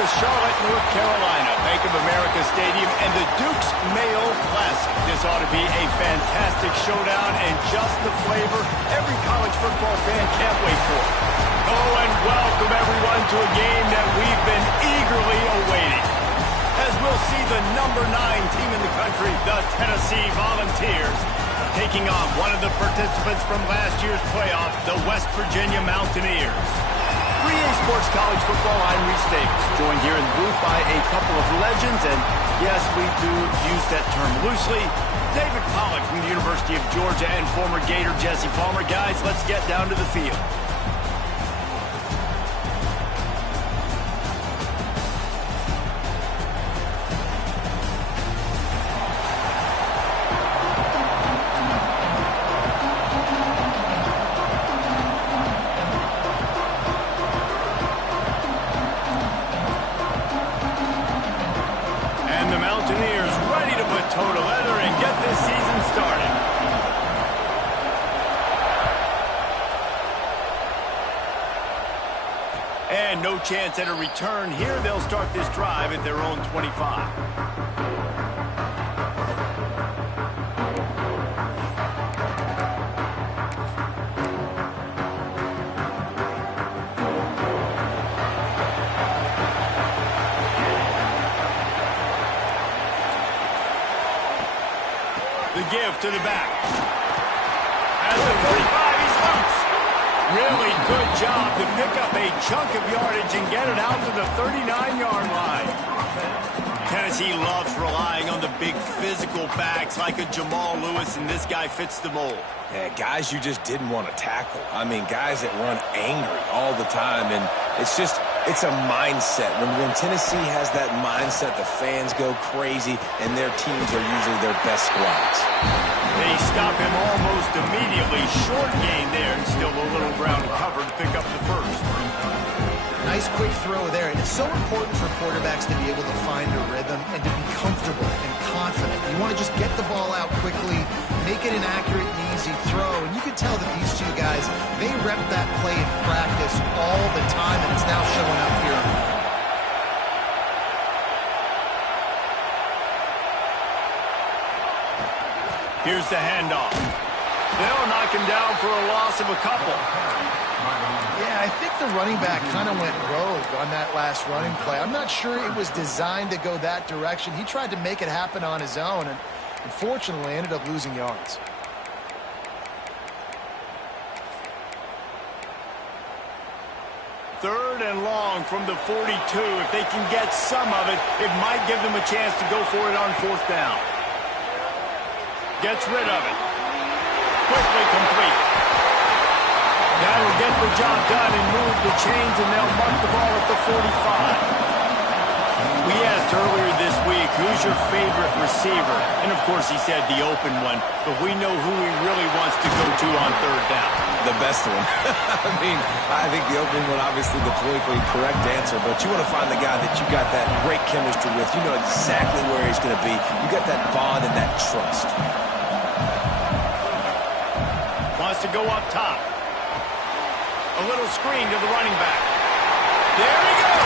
to Charlotte, North Carolina, Bank of America Stadium, and the Duke's Mayo Classic. This ought to be a fantastic showdown and just the flavor every college football fan can't wait for. Oh, and welcome everyone to a game that we've been eagerly awaiting, as we'll see the number 9 team in the country, the Tennessee Volunteers, taking on one of the participants from last year's playoff, the West Virginia Mountaineers. For EA Sports College Football, I'm Reese Davis, joined here in the booth by a couple of legends, and yes, we do use that term loosely. David Pollack from the University of Georgia and former Gator Jesse Palmer. Guys, let's get down to the field. And no chance at a return here. They'll start this drive at their own 25. The give to the back. At the 45, he's loose. Really good job to pick up a chunk of yardage and get it out to the 39-yard line. Tennessee loves relying on the big physical backs like a Jamal Lewis, and this guy fits the mold. Yeah, guys you just didn't want to tackle. I mean, guys that run angry all the time, and it's a mindset. When Tennessee has that mindset, the fans go crazy, and their teams are usually their best squads. They stop him almost immediately. Short gain there, and still a little ground cover to pick up the first. Nice quick throw there. And it's so important for quarterbacks to be able to find a rhythm and to be comfortable and confident. You want to just get the ball out quickly, make it an accurate and easy throw. And you can tell that these two guys, they rep that play in practice all the time, and it's now showing up here on the field. Here's the handoff. They'll knock him down for a loss of a couple. Yeah, I think the running back kind of went rogue on that last running play. I'm not sure it was designed to go that direction. He tried to make it happen on his own, and unfortunately ended up losing yards. Third and long from the 42. If they can get some of it, it might give them a chance to go for it on 4th down. Gets rid of it. Quickly complete. That'll get the job done and move the chains, and they'll mark the ball at the 45. We asked earlier this week, who's your favorite receiver? And, of course, he said the open one, but we know who he really wants to go to on 3rd down. The best one. I think the open one, obviously the politically correct answer, but you want to find the guy that you got that great chemistry with. You know exactly where he's going to be. You got that bond and that trust. Wants to go up top. A little screen to the running back. There he goes.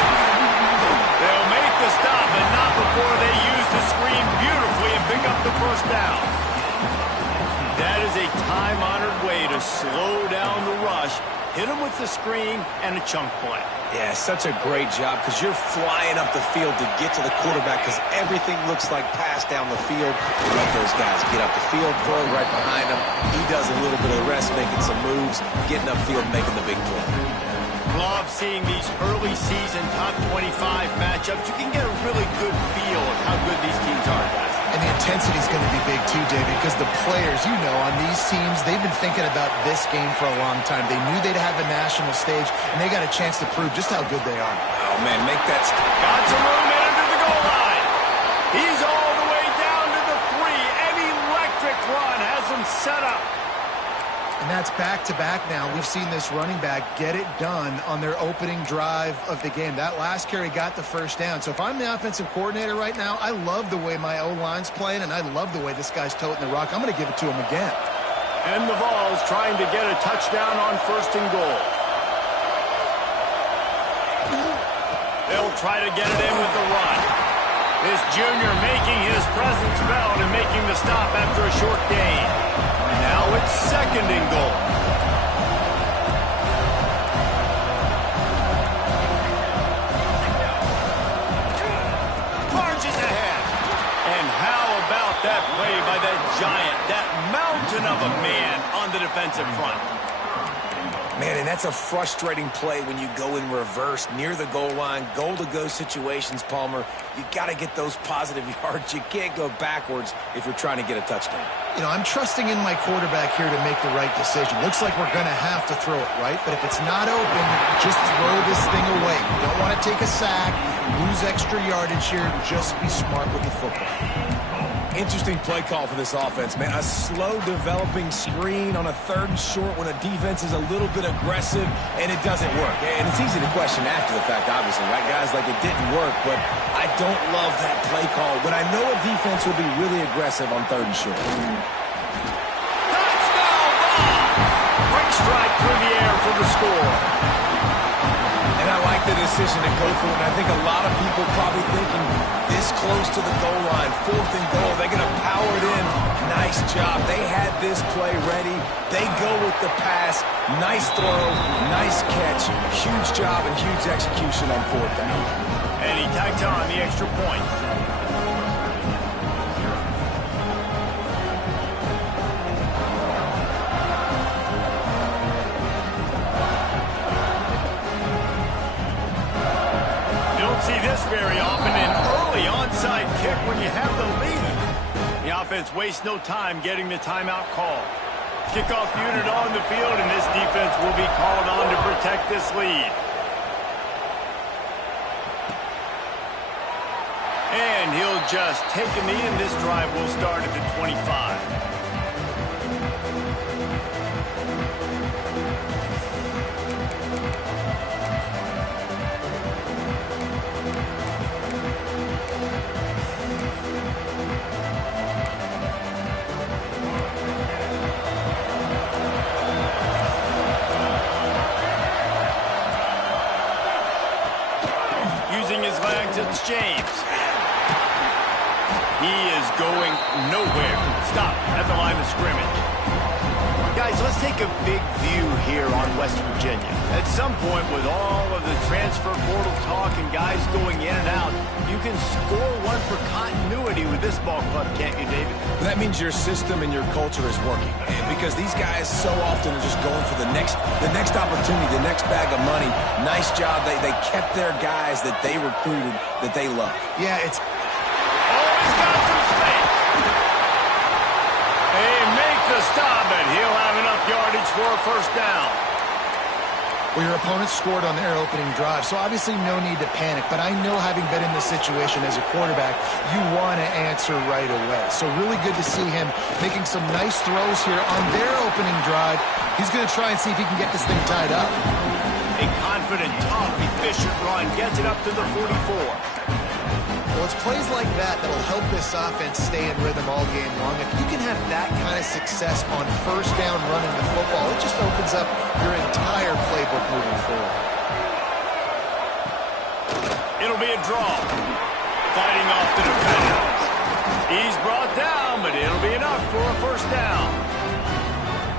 They'll make the stop, but not before they use the screen beautifully and pick up the 1st down. That is a time-honored way to slow down the rush, hit him with the screen, and a chunk play. Yeah, such a great job because you're flying up the field to get to the quarterback because everything looks like pass down the field. Let those guys get up the field, throw right behind him. He does a little bit of the rest, making some moves, getting upfield, making the big play. Love seeing these early season top 25 matchups. You can get a really good feel of how good these teams are, guys. And the intensity is going to be big too, David, because the players, you know, on these teams, they've been thinking about this game for a long time. They knew they'd have a national stage, and they got a chance to prove just how good they are. Oh, man, make that... Got some room into the goal line. He's all the way down to the 3. An electric run has him set up. And that's back-to-back now. We've seen this running back get it done on their opening drive of the game. That last carry got the 1st down. So if I'm the offensive coordinator right now, I love the way my O-line's playing, and I love the way this guy's toting the rock. I'm going to give it to him again. And the Vols trying to get a touchdown on 1st and goal. They'll try to get it in with the run. This junior making his presence felt and making the stop after a short gain. Now it's 2nd and goal. Marches ahead. And how about that play by that giant, that mountain of a man on the defensive front? Man, and that's a frustrating play when you go in reverse near the goal line, goal-to-go situations, Palmer. You got to get those positive yards. You can't go backwards if you're trying to get a touchdown. You know, I'm trusting in my quarterback here to make the right decision. Looks like we're going to have to throw it, right? But if it's not open, just throw this thing away. You don't want to take a sack, lose extra yardage here. Just be smart with the football. Interesting play call for this offense, man. A slow developing screen on a 3rd and short when a defense is a little bit aggressive and it doesn't work. And it's easy to question after the fact, obviously, right, guys? Like, it didn't work, but I don't love that play call when I know a defense will be really aggressive on 3rd and short. Touchdown, Vols! Quick strike through the air for the score. And I like the decision to go for it. And I think a lot of people probably thinking this close to the goal line, 4th and goal, they're going to power it in. Nice job. They had this play ready. They go with the pass. Nice throw, nice catch. Huge job and huge execution on 4th down. And he tacked on the extra point. See this very often, an early onside kick when you have the lead. The offense wastes no time getting the timeout call. Kickoff unit on the field, and this defense will be called on to protect this lead. And he'll just take a knee, and this drive will start at the 25. It's James. He is going nowhere. Stop at the line of scrimmage. Guys, let's take a big view here on West Virginia. At some point, with all of the transfer portal talk and guys going in and out, you can score one for continuity with this ball club, can't you, David? That means your system and your culture is working. Because these guys so often are just going for the next opportunity, the next bag of money. Nice job. They kept their guys that they recruited, that they love. Yeah, it's... Oh, he's got some space. They make the stop, and he'll have enough yardage for a 1st down. Well, your opponent scored on their opening drive, so obviously no need to panic. But I know, having been in this situation as a quarterback, you want to answer right away. So really good to see him making some nice throws here on their opening drive. He's going to try and see if he can get this thing tied up. A confident, tough, efficient run gets it up to the 44. Well, it's plays like that that'll help this offense stay in rhythm all game long. If you can have that kind of success on 1st down running the football, it just opens up your entire playbook moving forward. It'll be a draw. Fighting off the defender. He's brought down, but it'll be enough for a 1st down.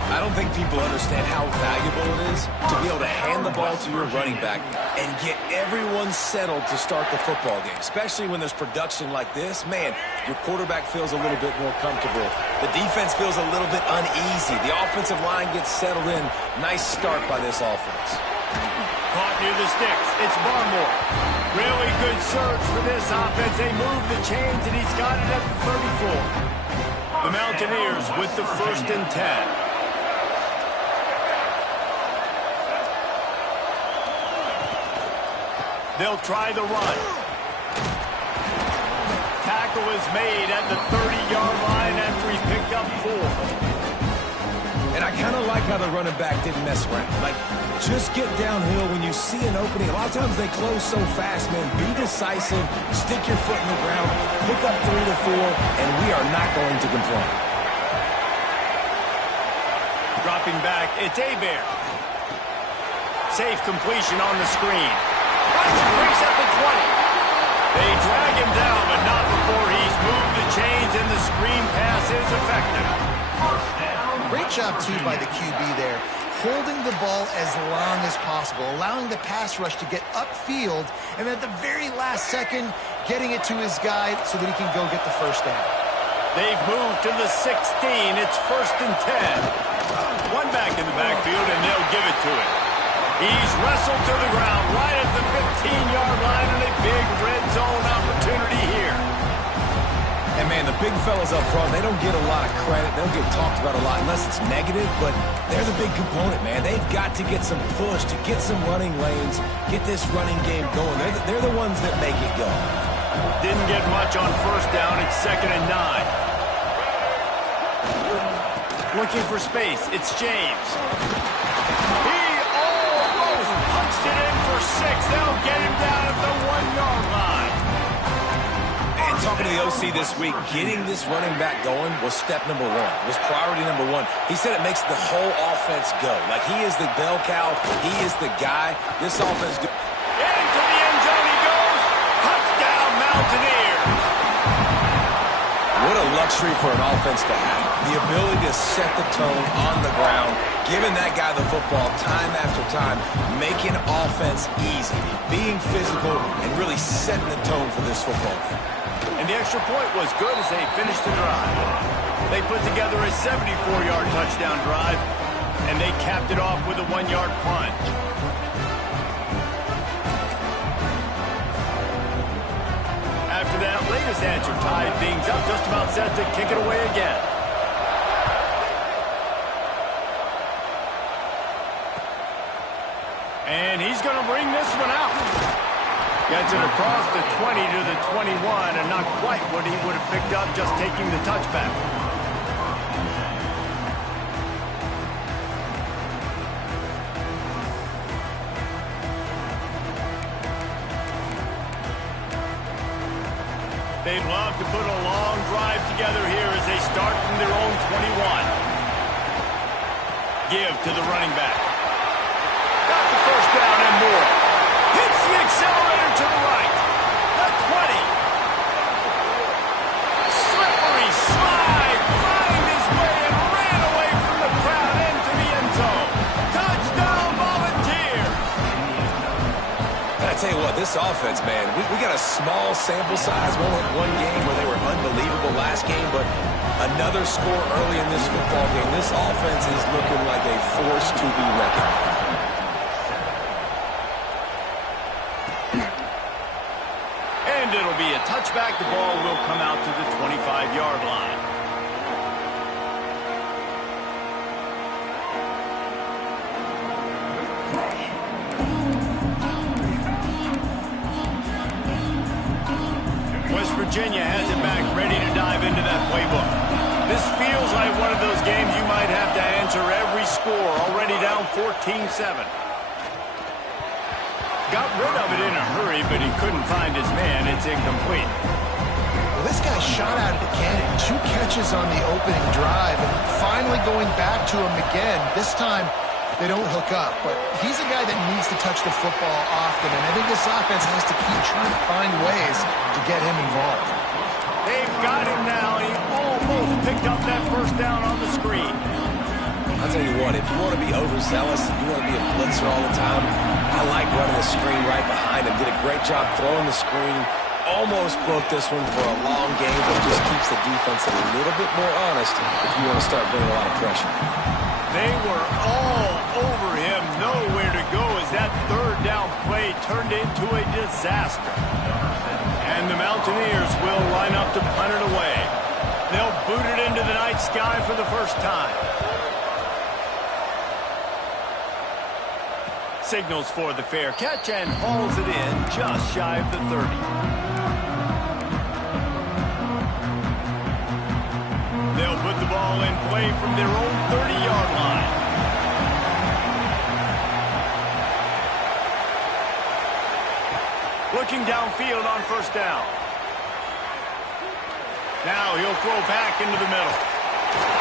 I don't think people understand how valuable it is to be able to hand the ball to your running back and get everyone settled to start the football game, especially when there's production like this. Man, your quarterback feels a little bit more comfortable. The defense feels a little bit uneasy. The offensive line gets settled in. Nice start by this offense. Caught near the sticks. It's Barmore. Really good surge for this offense. They move the chains, and he's got it at the 34. The Mountaineers with the 1st and 10. They'll try the run. Tackle is made at the 30-yard line after he picked up 4. And I kind of like how the running back didn't mess around. Like, just get downhill when you see an opening. A lot of times they close so fast, man. Be decisive, stick your foot in the ground, pick up 3 to 4, and we are not going to complain. Dropping back, it's Aubie. Safe completion on the screen. Rush breaks up the effective. Great job, too, by the QB there. Holding the ball as long as possible, allowing the pass rush to get upfield, and at the very last second, getting it to his guy so that he can go get the first down. They've moved to the 16. It's 1st and 10. One back in the backfield, and they'll give it to him. He's wrestled to the ground right at the 15-yard line, and a big red zone opportunity here. And, man, the big fellas up front, they don't get a lot of credit. They don't get talked about a lot unless it's negative, but they're the big component, man. They've got to get some push, to get some running lanes, get this running game going. They're the ones that make it go. Didn't get much on first down. It's 2nd and 9. Looking for space. It's James. He almost punched it in for 6. They'll get him down at the 1-yard line. And talking to the OC this week, getting this running back going was step number 1. Was priority number 1. He said it makes the whole offense go. Like, he is the bell cow. He is the guy. This offense... Into the end zone he goes. Touchdown, Mountaineers. What a luxury for an offense to have. The ability to set the tone on the ground, giving that guy the football time after time, making offense easy, being physical, and really setting the tone for this football game. And the extra point was good as they finished the drive. They put together a 74-yard touchdown drive, and they capped it off with a 1-yard punt. After that latest answer tied things up, just about set to kick it away again. And he's going to bring this one out. Gets it across the 20 to the 21, and not quite what he would have picked up just taking the touchback. They'd love to put a long drive together here as they start from their own 21. Give to the running back. Got the first down and more. Hits the accelerator to the right. The 20. Slippery slide. Find his way and ran away from the crowd into the end zone. Touchdown, Volunteers. I tell you what, this offense, man, we got a small sample size. We only had one game where they were unbelievable last game, but another score early in this football game. This offense is looking like a force to be reckoned with. And it'll be a touchback. The ball will come out to the 25-yard line. West Virginia has it back, ready to dive into that playbook. This feels like one of those games you might have to answer every score. Already down 14-7. Got rid of it in a hurry, but he couldn't find his man. It's incomplete. Well, this guy shot out of the cannon. 2 catches on the opening drive, and finally going back to him again. This time, they don't hook up, but he's a guy that needs to touch the football often, and I think this offense has to keep trying to find ways to get him involved. They've got him now. He almost picked up that first down on the screen. I'll tell you what, if you want to be overzealous, if you want to be a blitzer all the time, I like running the screen right behind him. Did a great job throwing the screen. Almost broke this one for a long game, but just keeps the defense a little bit more honest if you want to start bringing a lot of pressure. They were all over him, nowhere to go as that third down play turned into a disaster. And the Mountaineers will line up to punt it away. They'll boot it into the night sky for the first time. Signals for the fair catch and hauls it in just shy of the 30. They'll put the ball in play from their own 30-yard line. Looking downfield on first down. Now he'll throw back into the middle.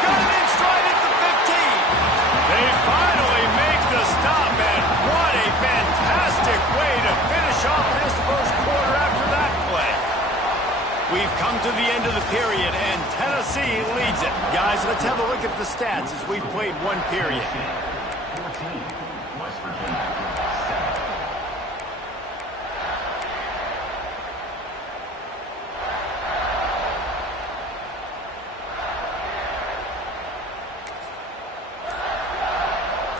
Got it in stride at the 15. They finally make the stop, and what a fantastic way to finish off this first quarter after that play. We've come to the end of the period, and Tennessee leads it. Guys, let's have a look at the stats as we've played one period.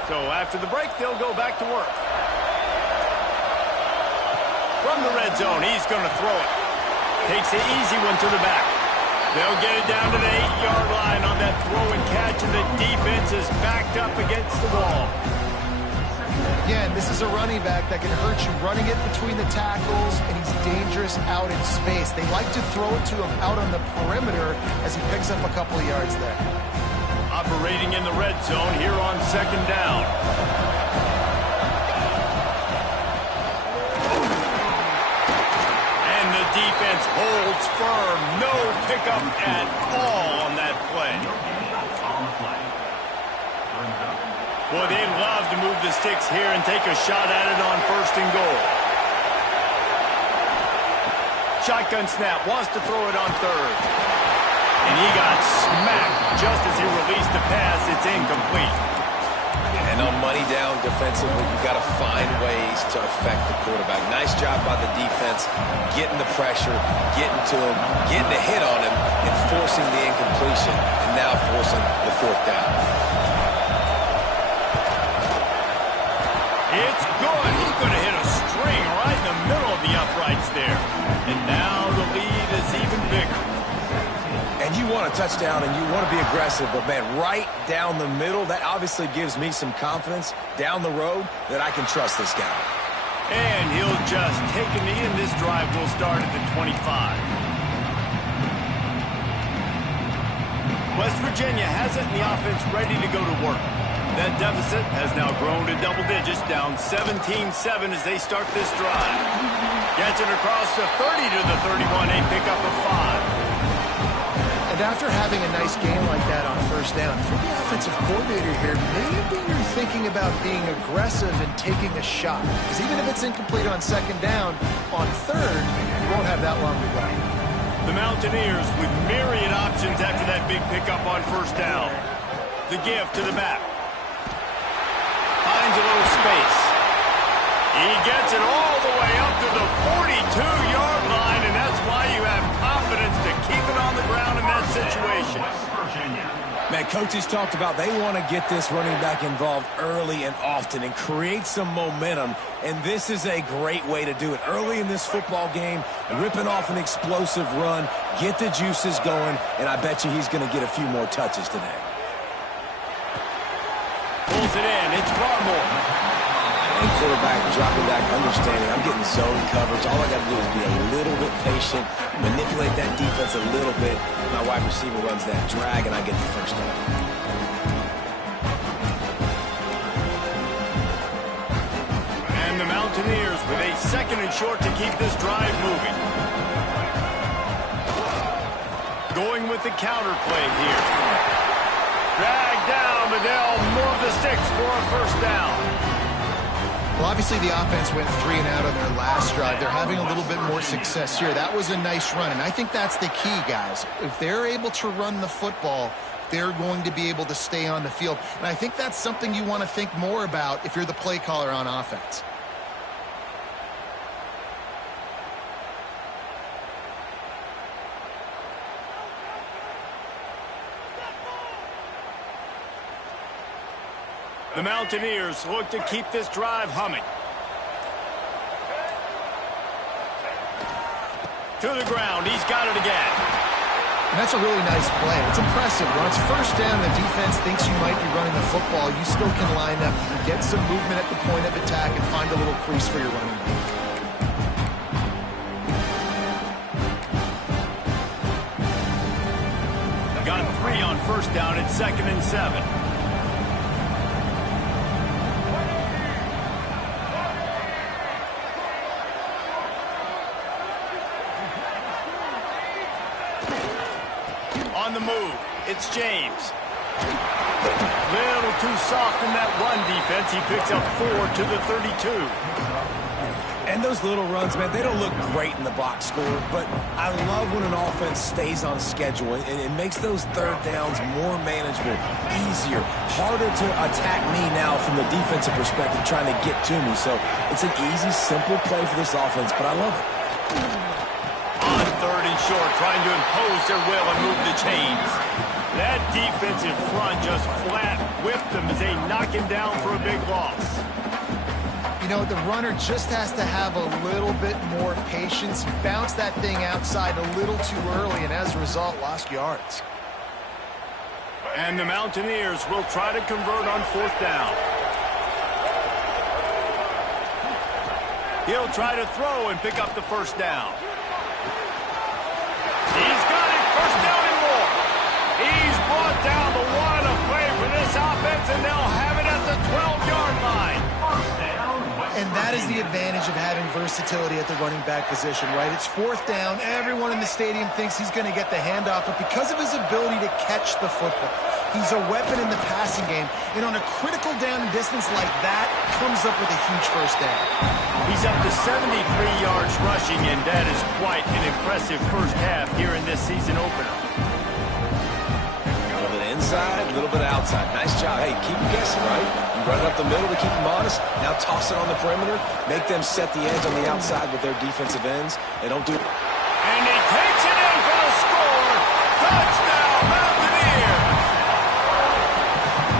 So after the break, they'll go back to work. From the red zone, he's going to throw it. Takes the easy one to the back. They'll get it down to the 8-yard line on that throw and catch, and the defense is backed up against the wall. Again, this is a running back that can hurt you running it between the tackles, and he's dangerous out in space. They like to throw it to him out on the perimeter as he picks up a couple of yards there. Operating in the red zone here on second down. And the defense holds firm. No pickup at all on that play. Boy, they love to move the sticks here and take a shot at it on first and goal. Shotgun snap, wants to throw it on third. And he got smacked just as he released the pass. It's incomplete. And on money down defensively, you've got to find ways to affect the quarterback. Nice job by the defense, getting the pressure, getting to him, getting a hit on him, and forcing the incompletion, and now forcing the fourth down. It's good. He's going to hit a string right in the middle of the uprights there. And now the lead is even bigger. And you want a touchdown and you want to be aggressive, but man, right down the middle, that obviously gives me some confidence down the road that I can trust this guy. And he'll just take a knee, and this drive will start at the 25. West Virginia has it, and the offense ready to go to work. That deficit has now grown to double digits, down 17-7 as they start this drive. Gets it across the 30 to the 31, a pickup of 5. And after having a nice game like that on first down, for the offensive coordinator here, maybe you're thinking about being aggressive and taking a shot. Because even if it's incomplete on second down, on third, you won't have that long to go. The Mountaineers with myriad options after that big pickup on first down. The give to the back. Finds a little space. He gets it all the way up to the 42-yard line, and that's why you have confidence to keep it on the ground in that situation. Man, coaches talked about they want to get this running back involved early and often and create some momentum, and this is a great way to do it. Early in this football game, ripping off an explosive run, get the juices going, and I bet you he's going to get a few more touches today. Pulls it in. It's Barmore. And quarterback dropping back, understanding I'm getting zone coverage. All I got to do is be a little bit patient, manipulate that defense a little bit. My wide receiver runs that drag, and I get the first down. And the Mountaineers with a second and short to keep this drive moving. Going with the counter play here. Drag down, but they'll move the sticks for a first down. Well, obviously the offense went 3 and out on their last drive. They're having a little bit more success here. That was a nice run, and I think that's the key, guys. If they're able to run the football, they're going to be able to stay on the field. And I think that's something you want to think more about if you're the play caller on offense. The Mountaineers look to keep this drive humming. To the ground. He's got it again. And that's a really nice play. It's impressive. When it's first down, the defense thinks you might be running the football. You still can line up. You can get some movement at the point of attack and find a little crease for your running back. Got 3 on first down at 2nd and 7. On the move, it's James. Little too soft in that run defense. He picks up 4 to the 32. And those little runs, man, they don't look great in the box score, but I love when an offense stays on schedule, and it makes those third downs more manageable, easier, harder to attack me now from the defensive perspective trying to get to me. So it's an easy, simple play for this offense, but I love it. On third and short, trying to impose their will and move the chains. That defensive front just flat whipped them as they knock him down for a big loss. You know, the runner just has to have a little bit more patience. He bounced that thing outside a little too early, and as a result, lost yards. And the Mountaineers will try to convert on fourth down. He'll try to throw and pick up the first down. He's got it, first down and more. He's brought down the one of play for this offense, and they'll have it at the 12-yard line. And that is the advantage of having versatility at the running back position, right? It's fourth down. Everyone in the stadium thinks he's going to get the handoff, but because of his ability to catch the football, he's a weapon in the passing game. And on a critical down and distance like that, comes up with a huge first down. He's up to 73 yards rushing, and that is quite an impressive first half here in this season opener. A little bit inside, a little bit outside. Nice job. Hey, keep them guessing, right? You run it up the middle to keep them honest. Now toss it on the perimeter. Make them set the edge on the outside with their defensive ends. They don't do it. And he takes it in for the score. Touchdown, Mountaineers!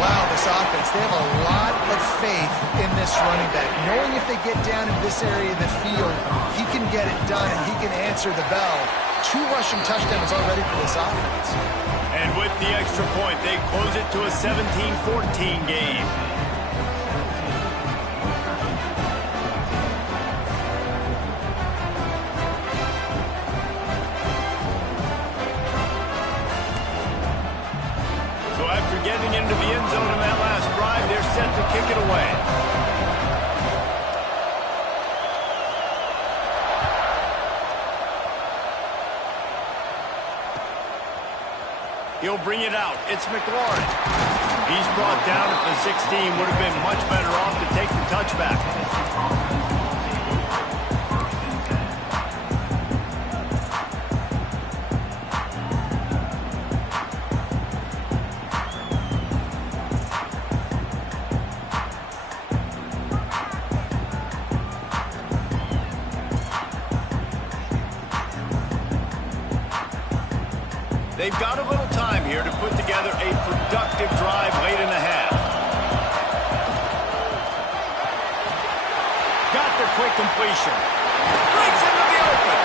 Wow, this offense, they have a lot of faith in this running back. Knowing if they get down in this area of the field, he can get it done and he can answer the bell. 2 rushing touchdowns already for this offense. And with the extra point, they close it to a 17-14 game. So after getting into the end zone in that last drive, they're set to kick it away. He'll bring it out. It's McLaurin. He's brought down at the 16. Would have been much better off to take the touchback. They've got a little time here to put together a productive drive late in the half. Got the quick completion. Breaks into the open.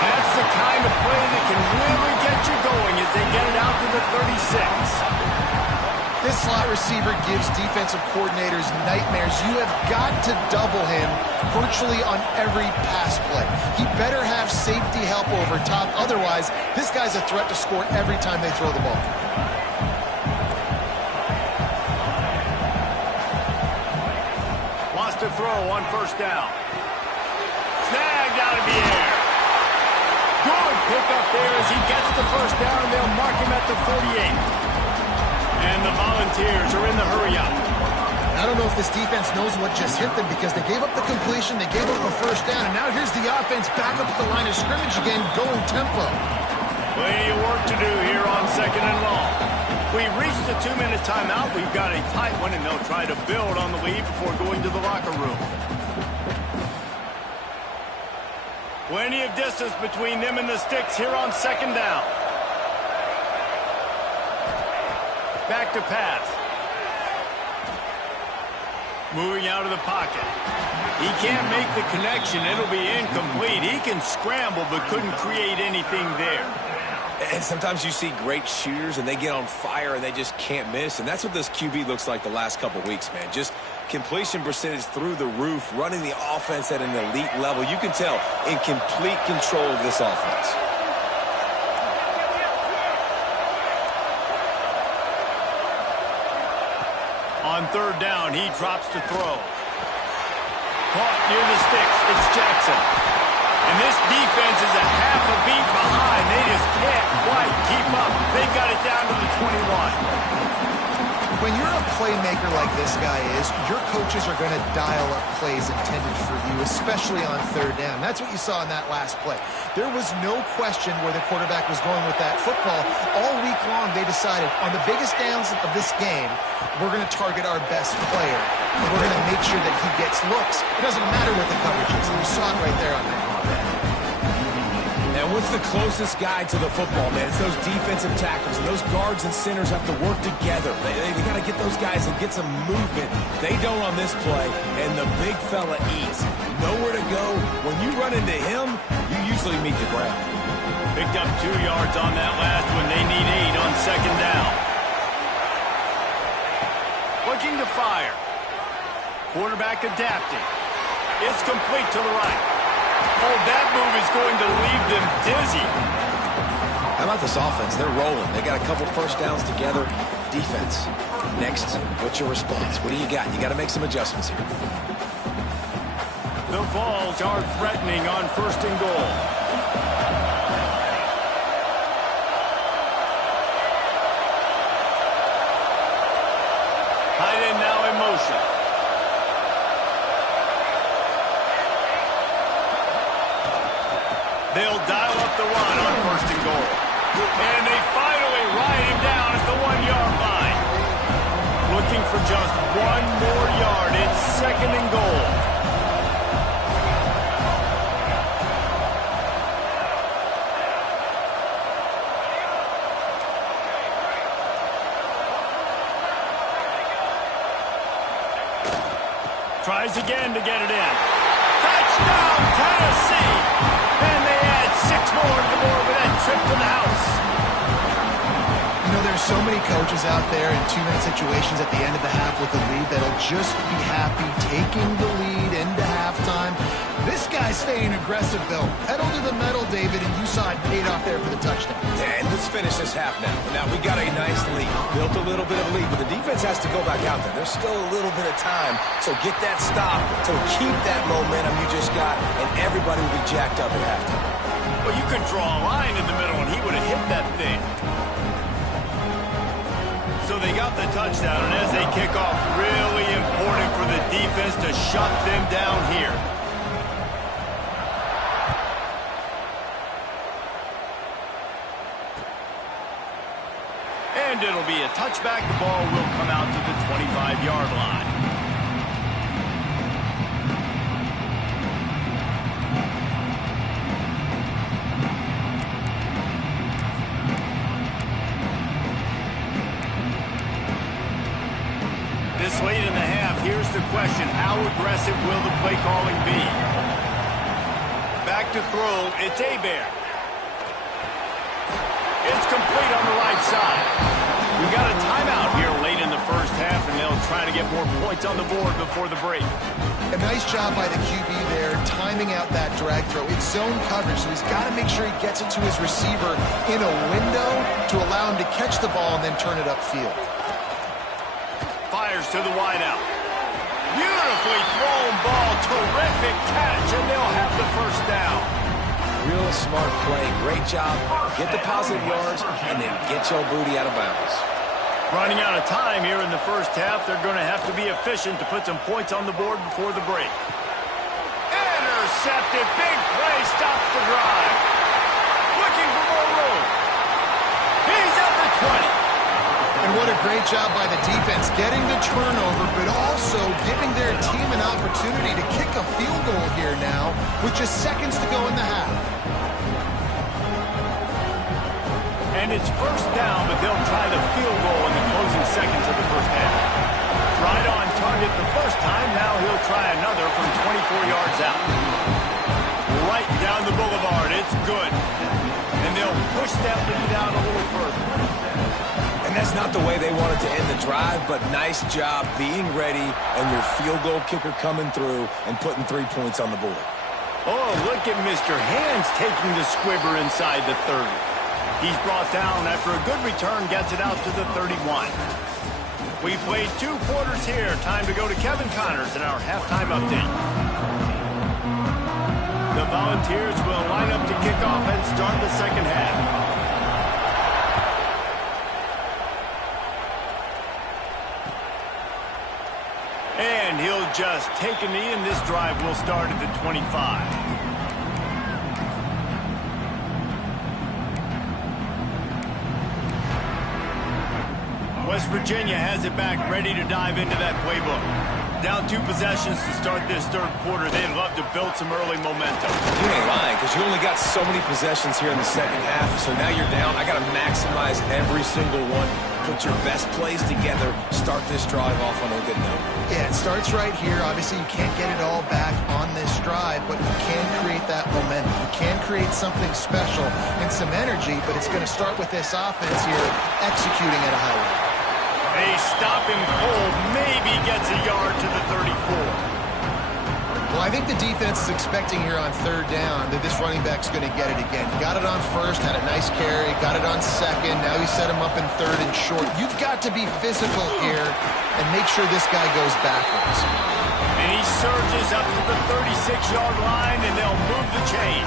That's the kind of play that can really get you going as they get it out to the 36. This slot receiver gives defensive coordinators nightmares. You have got to double him virtually on every pass play. He better have safety help over top. Otherwise, this guy's a threat to score every time they throw the ball. Wants to throw on first down. Snagged out of the air. Good pickup there as he gets the first down, and they'll mark him at the 48. And the Volunteers are in the hurry-up. I don't know if this defense knows what just hit them because they gave up the completion, they gave up the first down, and now here's the offense back up at the line of scrimmage again, going tempo. Plenty of work to do here on second and long. We've reached the 2-minute timeout. We've got a tight one, and they'll try to build on the lead before going to the locker room. Plenty of distance between them and the sticks here on second down. Back to pass. Moving out of the pocket. He can't make the connection. It'll be incomplete. He can scramble but couldn't create anything there. And sometimes you see great shooters and they get on fire and they just can't miss. And that's what this QB looks like the last couple weeks, man. Just completion percentage through the roof, running the offense at an elite level. You can tell in complete control of this offense. On third down, he drops to throw. Caught near the sticks. It's Jackson. And this defense is a half a beat behind. They just can't quite keep up. They got it down to the 21. When you're a playmaker like this guy is, your coaches are going to dial up plays intended for you, especially on third down. That's what you saw in that last play. There was no question where the quarterback was going with that football. All week long, they decided, on the biggest downs of this game, we're going to target our best player. And we're going to make sure that he gets looks. It doesn't matter what the coverage is. And you saw it right there on that. And what's the closest guy to the football, man? It's those defensive tackles. And those guards and centers have to work together. They got to get those guys and get some movement. They don't on this play, and the big fella eats. Nowhere to go. When you run into him, you usually meet the ground. Picked up 2 yards on that last one. They need 8 on second down. Looking to fire. Quarterback adapting. It's complete to the right. Oh, that move is going to leave them dizzy. How about this offense? They're rolling. They got a couple first downs together. Defense. Next, what's your response? What do you got? You got to make some adjustments here. The Vols are threatening on first and goal. Tight end now in motion. They'll dial up the run on first and goal. And they finally ride him down at the 1-yard line. Looking for just 1 more yard. It's second and goal. Tries again to get it in. Touchdown, Tennessee! And they add 6 more to the board with that trip to the house. You know, there's so many coaches out there in 2-minute situations at the end of the half with the lead that'll just be happy taking the lead into halftime. This guy's staying aggressive, though. Pedal to the metal, David, and you saw it paid off there for the touchdown. And let's finish this half now. Now, we got a nice lead. Built a little bit of lead, but the defense has to go back out there. There's still a little bit of time, so get that stop to keep that momentum you just got, and everybody will be jacked up at halftime. Well, you could draw a line in the middle, and he would have hit that thing. So they got the touchdown, and as they kick off, really important for the defense to shut them down here. And it'll be a touchback. The ball will come out to the 25-yard line. This late in the half, here's the question. How aggressive will the play calling be? Back to throw. It's Aubie. It's complete on the right side. We got a timeout here late in the first half, and they'll try to get more points on the board before the break. A nice job by the QB there, timing out that drag throw. It's zone coverage, so he's got to make sure he gets it to his receiver in a window to allow him to catch the ball and then turn it upfield. Fires to the wideout. Beautifully thrown ball. Terrific catch, and they'll have the first down. Real smart play. Great job. Get the positive yards, and then get your booty out of bounds. Running out of time here in the first half. They're going to have to be efficient to put some points on the board before the break. Intercepted. Big play. Stops the drive. Looking for more room. He's at the 20. And what a great job by the defense, getting the turnover, but also giving their team an opportunity to kick a field goal here now, with just seconds to go in the half. And it's first down, but they'll try the field goal in the closing seconds of the first half. Right on target the first time, now he'll try another from 24 yards out. Right down the boulevard, it's good. And they'll push that lead out a little further. And that's not the way they wanted to end the drive, but nice job being ready and your field goal kicker coming through and putting 3 points on the board. Oh, look at Mr. Hands taking the squibber inside the 30. He's brought down after a good return, gets it out to the 31. We played 2 quarters here. Time to go to Kevin Connors in our halftime update. The Volunteers will line up to kick off and start the second half. he'll just take a knee, and this drive will start at the 25. West Virginia has it back, ready to dive into that playbook. Down 2 possessions to start this third quarter. They'd love to build some early momentum. You ain't lying, because you only got so many possessions here in the second half, so now you're down. I got to maximize every single one. Put your best plays together. Start this drive off on a good note. Yeah, it starts right here. Obviously, you can't get it all back on this drive, but you can create that momentum. You can create something special and some energy, but it's going to start with this offense here executing at a high level. They stop him cold, maybe gets a yard to the 34. Well, I think the defense is expecting here on third down that this running back's going to get it again. Got it on first, had a nice carry, got it on second. Now he set him up in third and short. You've got to be physical here and make sure this guy goes backwards. And he surges up to the 36-yard line, and they'll move the chain.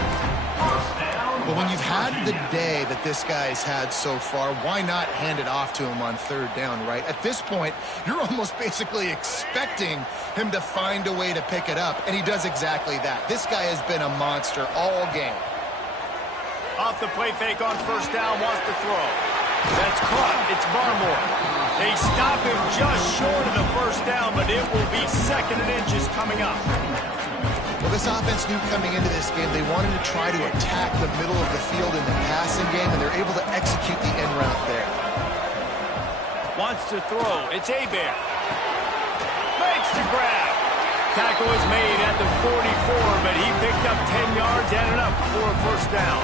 But when you've had the day that this guy's had so far, why not hand it off to him on third down, right? At this point, you're almost basically expecting him to find a way to pick it up, and he does exactly that. This guy has been a monster all game. Off the play fake on first down, wants to throw. That's caught. It's Barmore. They stop him just short of the first down, but it will be second and inches coming up. Well, this offense knew coming into this game they wanted to try to attack the middle of the field in the passing game, and they're able to execute the end route there. Wants to throw. It's Aubie. Makes the grab. Tackle is made at the 44, but he picked up 10 yards and enough for a first down.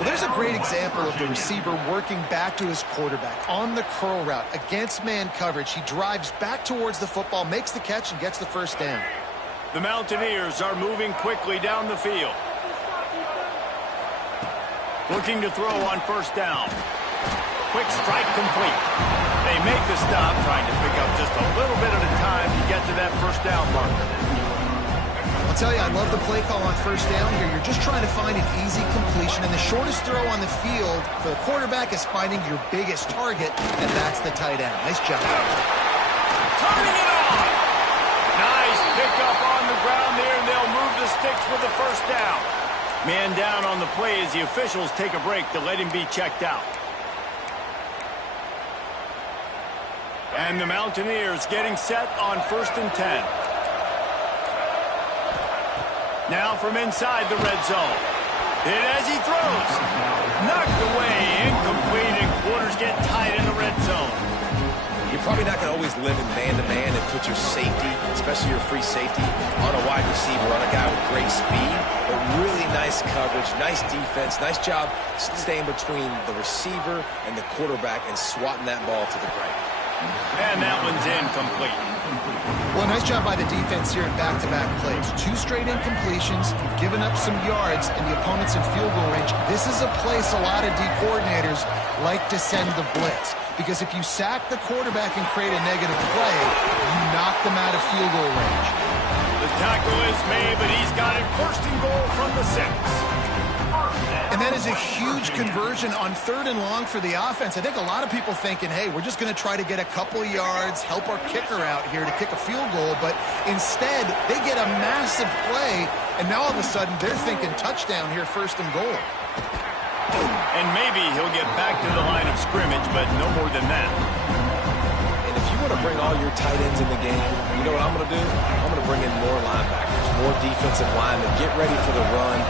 Well, there's a great example of the receiver working back to his quarterback on the curl route against man coverage. He drives back towards the football, makes the catch, and gets the first down. The Mountaineers are moving quickly down the field. Looking to throw on first down. Quick strike complete. They make the stop, trying to pick up just a little bit at a time to get to that first down marker. I'll tell you, I love the play call on first down here. You're just trying to find an easy completion, and the shortest throw on the field for the quarterback is finding your biggest target, and that's the tight end. Nice job. Turning it on. Nice pickup on the ground there, and they'll move the sticks with the first down. Man down on the play as the officials take a break to let him be checked out. And the Mountaineers getting set on 1st and 10. Now from inside the red zone. Hit as he throws. Knocked away, incomplete, and quarters get tight in the red zone. You're probably not going to always live in man-to-man and put your safety, especially your free safety, on a wide receiver, on a guy with great speed, but really nice coverage, nice defense, nice job staying between the receiver and the quarterback and swatting that ball to the ground. And that one's incomplete. Well, nice job by the defense here in back-to-back plays. 2 straight incompletions, given up some yards, and the opponent's in field goal range. This is a place a lot of D coordinators like to send the blitz, because if you sack the quarterback and create a negative play, you knock them out of field goal range. The tackle is made, but he's got it 1st and goal from the 6. And that is a huge conversion on 3rd and long for the offense. I think a lot of people thinking, hey, we're just going to try to get a couple of yards, help our kicker out here to kick a field goal. But instead, they get a massive play, and now all of a sudden they're thinking touchdown here, 1st and goal. And maybe he'll get back to the line of scrimmage, but no more than that. And if you want to bring all your tight ends in the game, you know what I'm going to do? I'm going to bring in more linebackers, more defensive linemen, get ready for the run.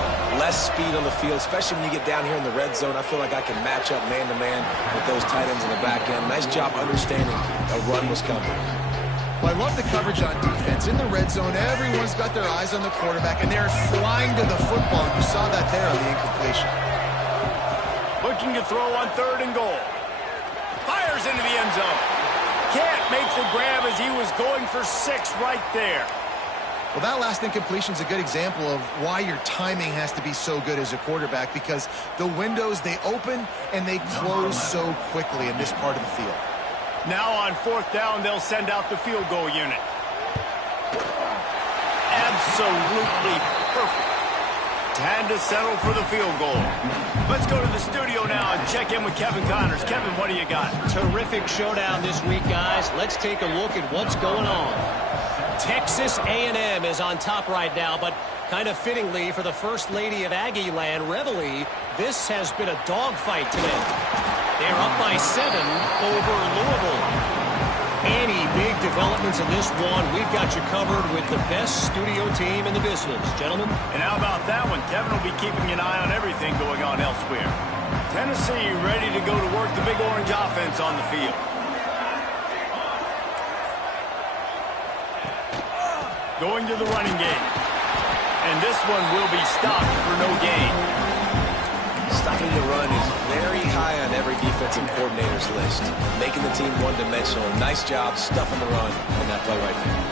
Less speed on the field, especially when you get down here in the red zone. I feel like I can match up man-to-man with those tight ends in the back end. Nice job understanding a run was coming. Well, I love the coverage on defense. In the red zone, everyone's got their eyes on the quarterback, and they're flying to the football. You saw that there on the incompletion. Looking to throw on 3rd and goal. Fires into the end zone. Can't make the grab as he was going for 6 right there. Well, that last incompletion is a good example of why your timing has to be so good as a quarterback, because the windows, they open and they close so quickly in this part of the field. Now on 4th down, they'll send out the field goal unit. Absolutely perfect. Time to settle for the field goal. Let's go to the studio now and check in with Kevin Connors. Kevin, what do you got? Terrific showdown this week, guys. Let's take a look at what's going on. Texas A&M is on top right now, but kind of fittingly for the First Lady of Aggie Land, Reveille, this has been a dogfight today. They're up by 7 over Louisville. Any big developments in this one, we've got you covered with the best studio team in the business. Gentlemen? And how about that one? Kevin will be keeping an eye on everything going on elsewhere. Tennessee ready to go to work the Big Orange offense on the field. Going to the running game. And this one will be stopped for no gain. Stopping the run is very high on every defensive coordinator's list. Making the team one-dimensional. Nice job stuffing the run on that play right there.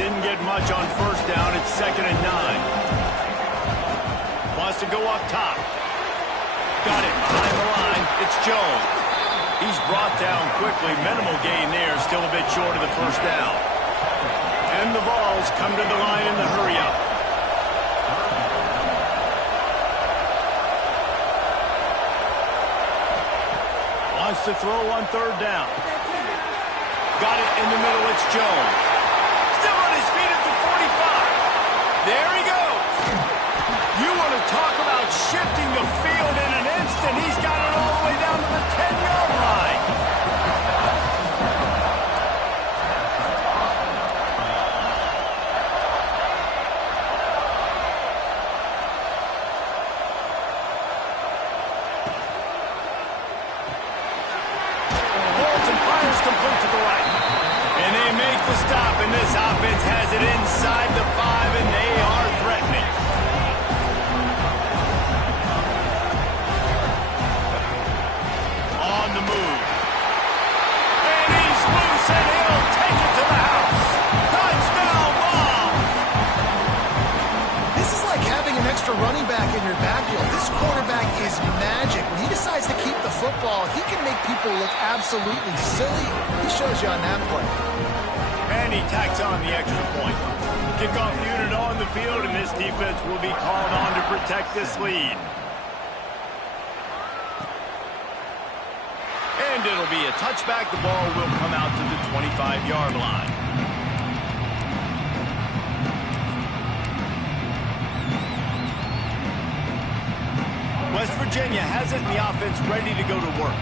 Didn't get much on first down. It's 2nd and 9. Wants to go up top. Got it behind the line. It's Jones. He's brought down quickly. Minimal gain there. Still a bit short of the first down. And the Vols come to the line in the hurry-up. Wants to throw on 3rd down. Got it in the middle. It's Jones. Still on his feet at the 45. There he goes. You want to talk about shifting the field in an instant. He's got it all the way down to the 10-yard line. Complete to the right. And they make the stop, and this offense has it inside the 5, and they are threatening. On the move. And he's loose, and he'll take it to the house. Touchdown, Vols! This is like having an extra running back in your backfield. This quarterback is magic. When he decides to keep the football, he can make people look absolutely silly. He shows you on that play. And he tacks on the extra point. Kickoff unit on the field, and this defense will be called on to protect this lead. And it'll be a touchback. The ball will come out to the 25-yard line. West Virginia has it in the offense ready to go to work.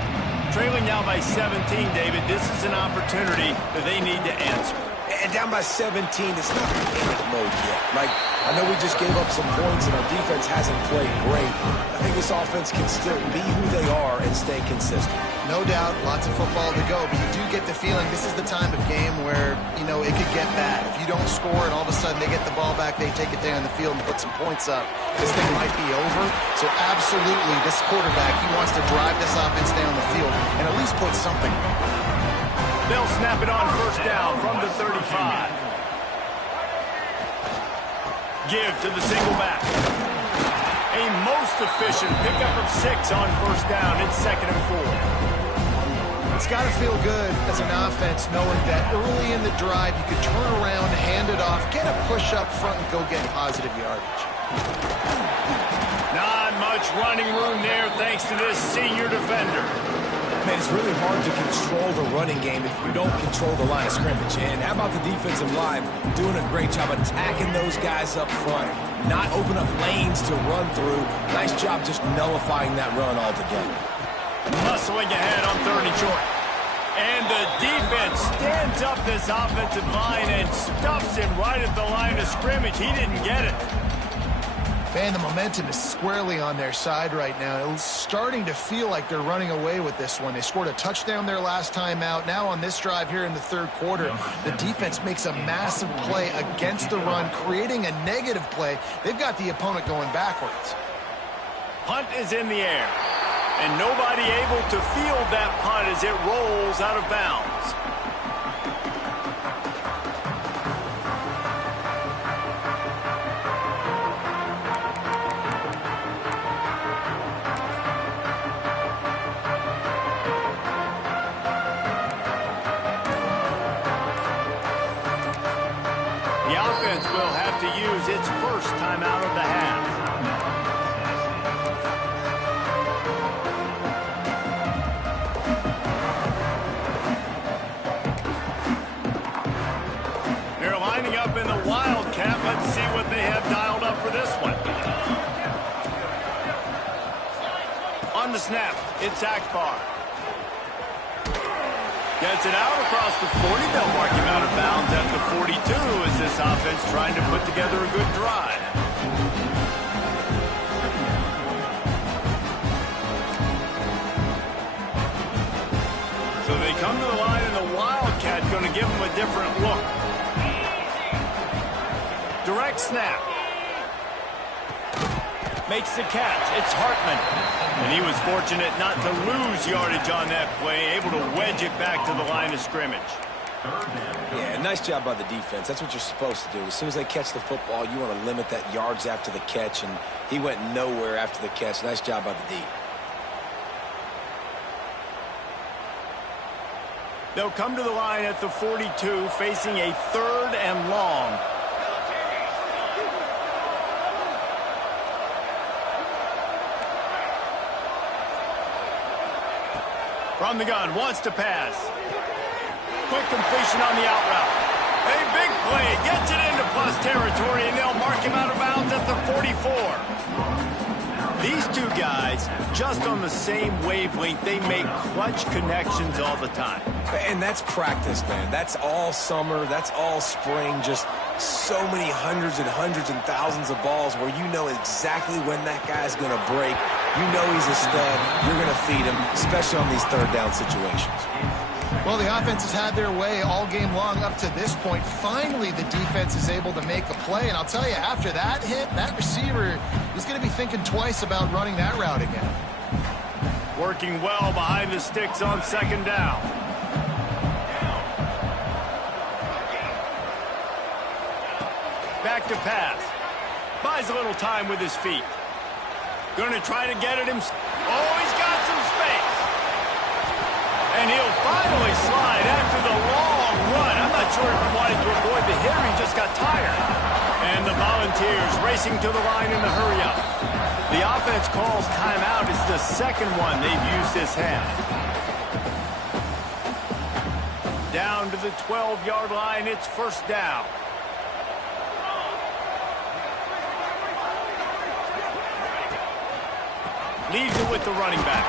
Trailing now by 17, David. This is an opportunity that they need to answer. And down by 17, it's not panic mode yet. Like, I know we just gave up some points and our defense hasn't played great. I think this offense can still be who they are and stay consistent. No doubt, lots of football to go, but you do get the feeling this is the time of game where, you know, it could get bad. If you don't score and all of a sudden they get the ball back, they take it down the field and put some points up, this thing might be over. So absolutely, this quarterback, he wants to drive this offense down the field and at least put something. They'll snap it on first down from the 35. Give to the single back. A most efficient pickup of 6 on first down. It's 2nd and 4. It's got to feel good as an offense knowing that early in the drive you could turn around, hand it off, get a push up front, and go get positive yardage. Not much running room there thanks to this senior defender. Man, it's really hard to control the running game if you don't control the line of scrimmage. And how about the defensive line doing a great job attacking those guys up front, not open up lanes to run through. Nice job just nullifying that run altogether. Muscling ahead on 3rd and short. And the defense stands up this offensive line and stuffs him right at the line of scrimmage. He didn't get it. Man, the momentum is squarely on their side right now. It's starting to feel like they're running away with this one. They scored a touchdown their last time out. Now on this drive here in the 3rd quarter, the defense makes a massive play against the run, creating a negative play. They've got the opponent going backwards. Punt is in the air, and nobody able to field that punt as it rolls out of bounds. Will have to use its first timeout of the half. They're lining the snap. It's Akbar. Gets it out across the 40. They'll mark him out of bounds at the 42 as this offense trying to put together a good drive. So they come to the line, and the Wildcat going to give them a different look. Direct snap. Makes the catch. It's Hartman. And he was fortunate not to lose yardage on that play, able to wedge it back to the line of scrimmage. Yeah, nice job by the defense. That's what you're supposed to do. As soon as they catch the football, you want to limit that yards after the catch, and he went nowhere after the catch. Nice job by the D. They'll come to the line at the 42, facing a 3rd and long. From the gun, wants to pass. Quick completion on the out route. A big play, gets it into plus territory, and they'll mark him out of bounds at the 44. These two guys, just on the same wavelength, they make clutch connections all the time. And that's practice, man. That's all summer. That's all spring. Just so many hundreds and thousands of balls where you know exactly when that guy's going to break. You know he's a stud. You're going to feed him, especially on these 3rd down situations. Well, the offense has had their way all game long up to this point. Finally, the defense is able to make a play. And I'll tell you, after that hit, that receiver is going to be thinking twice about running that route again. Working well behind the sticks on 2nd down. Back to pass. Buys a little time with his feet. Going to try to get at him. Oh, he's got some space. And he'll finally slide after the long run. I'm not sure if he wanted to avoid the hit or he just got tired. And the Volunteers racing to the line in the hurry-up. The offense calls timeout. It's the 2nd one they've used this half. Down to the 12-yard line. It's 1st down. Leaves it with the running back.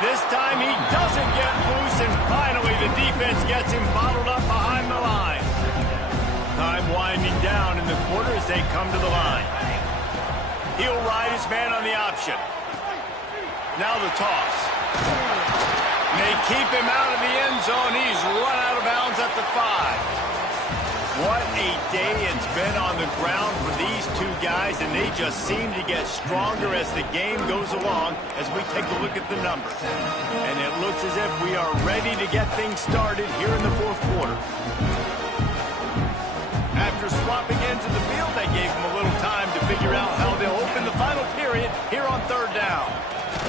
This time he doesn't get loose, and finally the defense gets him bottled up behind the line. Time winding down in the quarter as they come to the line. He'll ride his man on the option. Now the toss. They keep him out of the end zone. He's run out of bounds at the 5. What a day it's been on the ground for these two guys, and they just seem to get stronger as the game goes along as we take a look at the numbers. And it looks as if we are ready to get things started here in the 4th quarter. After swapping ends of the field, they gave them a little time to figure out how they'll open the final period here on 3rd down.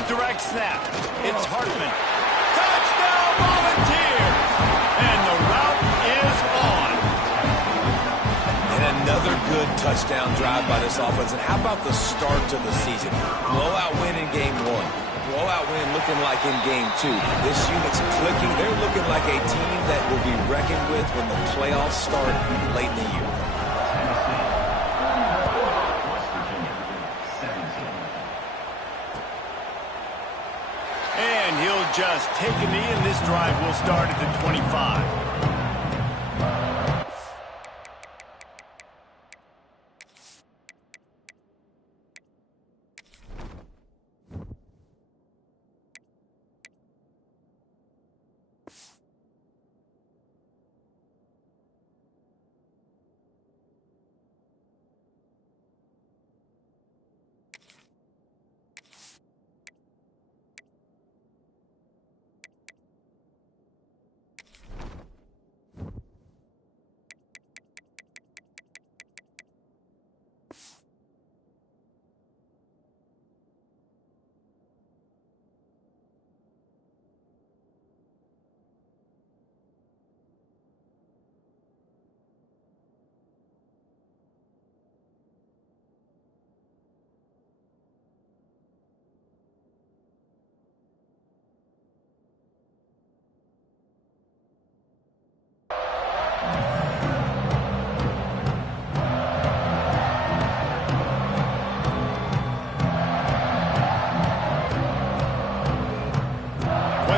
Direct snap. It's Hartman. Touchdown, Volunteers! And the route is on. Another good touchdown drive by this offense. And how about the start to the season? Blowout win in game 1. Blowout win looking like in game 2. This unit's clicking. They're looking like a team that will be reckoned with when the playoffs start late in the year. And he'll just take a knee, and this drive will start at the 25.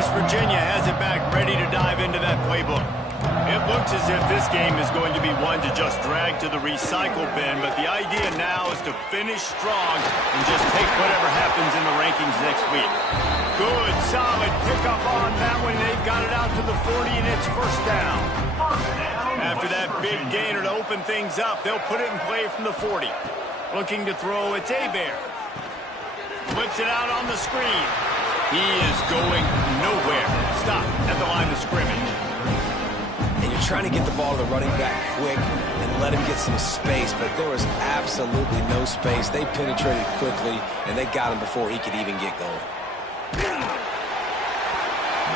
West Virginia has it back, ready to dive into that playbook. It looks as if this game is going to be one to just drag to the recycle bin, but the idea now is to finish strong and just take whatever happens in the rankings next week. Good, solid pickup on that one. They've got it out to the 40, and it's first down. After that big gainer to open things up, they'll put it in play from the 40. Looking to throw, it's Aubie. Flips it out on the screen. He is going nowhere. Stop at the line of scrimmage. And you're trying to get the ball to the running back quick and let him get some space, but there was absolutely no space. They penetrated quickly, and they got him before he could even get going.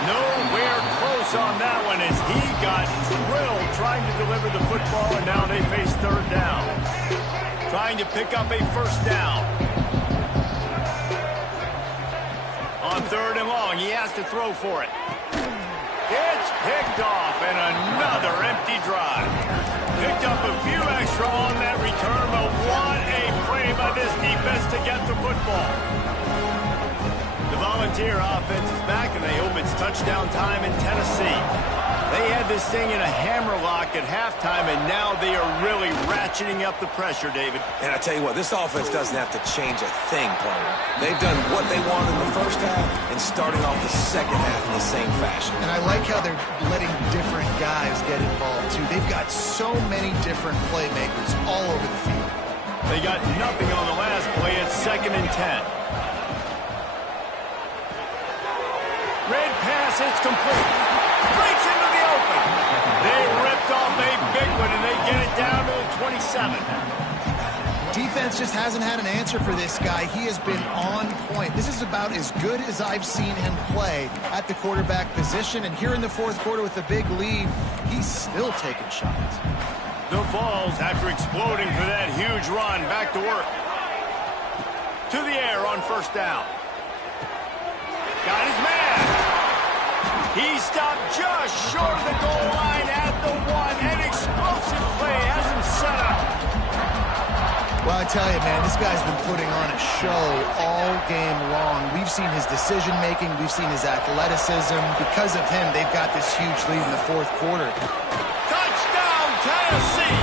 Nowhere close on that one as he got drilled trying to deliver the football, and now they face third down. Trying to pick up a first down. On third and long, he has to throw for it. It's picked off, and another empty drive. Picked up a few extra on that return, but what a play by this defense to get the football. The Volunteer offense is back, and they hope it's touchdown time in Tennessee. They had this thing in a hammerlock at halftime, and now they are really ratcheting up the pressure, David. And I tell you what, this offense doesn't have to change a thing, Plummer. They've done what they wanted in the first half and starting off the second half in the same fashion. And I like how they're letting different guys get involved, too. They've got so many different playmakers all over the field. They got nothing on the last play. It's 2nd and 10. Red pass, it's complete. Breaks into the open. They ripped off a big one, and they get it down to the 27. Defense just hasn't had an answer for this guy. He has been on point. This is about as good as I've seen him play at the quarterback position. And here in the fourth quarter with a big lead, he's still taking shots. The Vols, after exploding for that huge run, back to work. To the air on first down. Got his man. He stopped just short of the goal line at the 1. An explosive play has him set up. Well, I tell you, man, this guy's been putting on a show all game long. We've seen his decision-making. We've seen his athleticism. Because of him, they've got this huge lead in the fourth quarter. Touchdown, Tennessee!